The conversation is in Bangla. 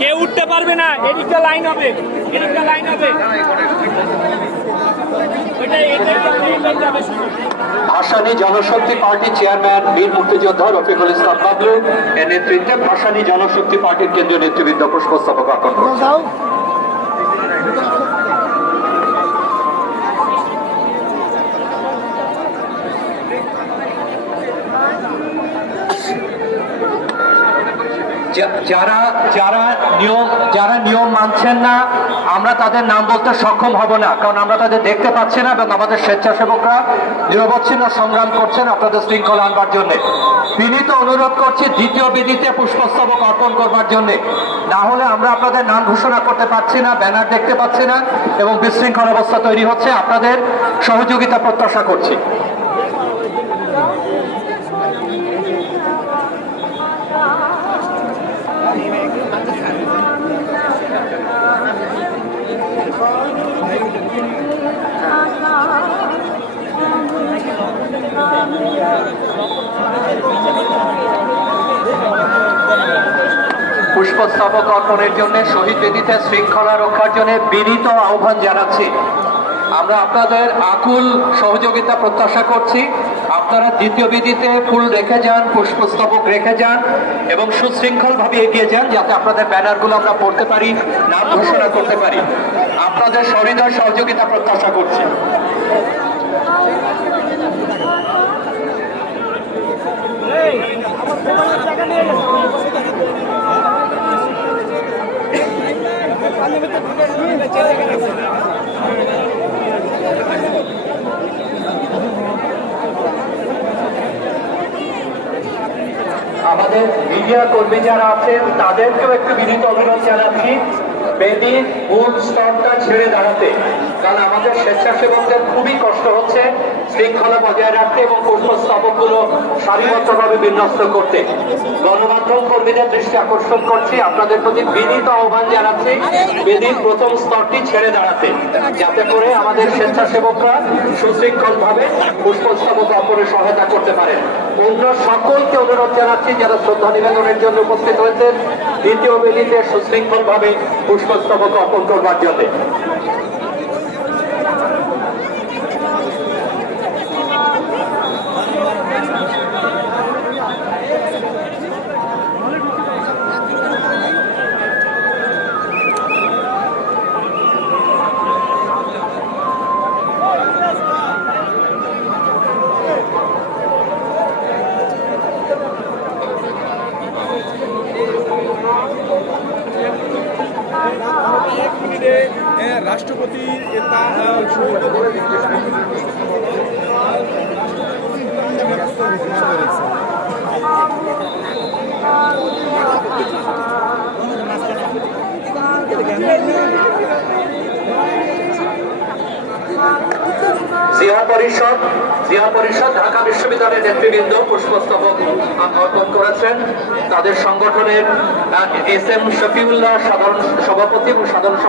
কেউ উঠতে পারবে না, এদিকটা লাইন হবে, এদিকটা লাইন হবে। ভাসানী জনশক্তি পার্টি চেয়ারম্যান বীর মুক্তিযোদ্ধা রফিকুল ইসলাম বাবলু এর নেতৃত্বে ভাসানী জনশক্তি পার্টির কেন্দ্রীয় নেতৃবৃন্দ পুষ্পস্তবক অর্পণ করছে। যারা নিয়ম মানছেন না, আমরা তাদের নাম বলতে সক্ষম হব না, কারণ আমরা তাদের দেখতে পাচ্ছি না এবং আমাদের স্বেচ্ছাসেবকরা নিরবচ্ছিন্ন সংগ্রাম করছেন আপনাদের শৃঙ্খলা আনবার জন্য। বিনীত অনুরোধ করছি দ্বিতীয় বেদিতে পুষ্পস্তবক অর্পণ করবার জন্য, না হলে আমরা আপনাদের নাম ঘোষণা করতে পারছি না, ব্যানার দেখতে পাচ্ছি না এবং বিশৃঙ্খল অবস্থা তৈরি হচ্ছে। আপনাদের সহযোগিতা প্রত্যাশা করছি। পুষ্পস্তবক অর্পণের জন্য শহীদ বেদিতে শৃঙ্খলা রক্ষার জন্য বিনীত আহ্বান জানাচ্ছি। আমরা আপনাদের আকুল সহযোগিতা প্রত্যাশা করছি। আপনারা দ্বিতীয় বেদিতে ফুল রেখে যান, পুষ্পস্তবক রেখে যান এবং সুশৃঙ্খলভাবে এগিয়ে যান, যাতে আপনাদের ব্যানারগুলো আমরা পড়তে পারি, নাম ঘোষণা করতে পারি। আপনাদের সহৃদয় সহযোগিতা প্রত্যাশা করছি। আমাদের মিডিয়া কর্মী যারা আছেন তাদেরকেও একটু বিনীত অনুরোধ জানাচ্ছি বেদির মূল স্তরটা ছেড়ে দাঁড়াতে, কারণ আমাদের স্বেচ্ছাসেবকদের খুবই কষ্ট হচ্ছে শৃঙ্খলা বজায় রাখতে এবং পুষ্পস্তবকগুলো সারিবদ্ধভাবে বিন্যস্ত করতে। গণমাধ্যম কর্মীদের দৃষ্টি আকর্ষণ করছি, আপনাদের প্রতি বিনীত আহ্বান জানাচ্ছি বেদির প্রথম স্তরটি ছেড়ে দাঁড়াতে, যাতে করে আমাদের স্বেচ্ছাসেবকরা সুশৃঙ্খলভাবে পুষ্পস্তবক অর্পণে সহায়তা করতে পারেন। অন্য সকলকে অনুরোধ জানাচ্ছি যারা শ্রদ্ধা নিবেদনের জন্য উপস্থিত হয়েছেন দ্বিতীয় বেদিতে সুশৃঙ্খলভাবে পুষ্পস্তবক অর্পণ করবার জন্য। রাষ্ট্রপতি জিয়া পরিষদ ঢাকা বিশ্ববিদ্যালয়ের নেতৃবৃন্দ পুষ্পস্তবক অর্পণ করেছেন। তাদের সংগঠনের এস এম শফিউল্লাহ সাধারণ সভাপতি এবং সাধারণ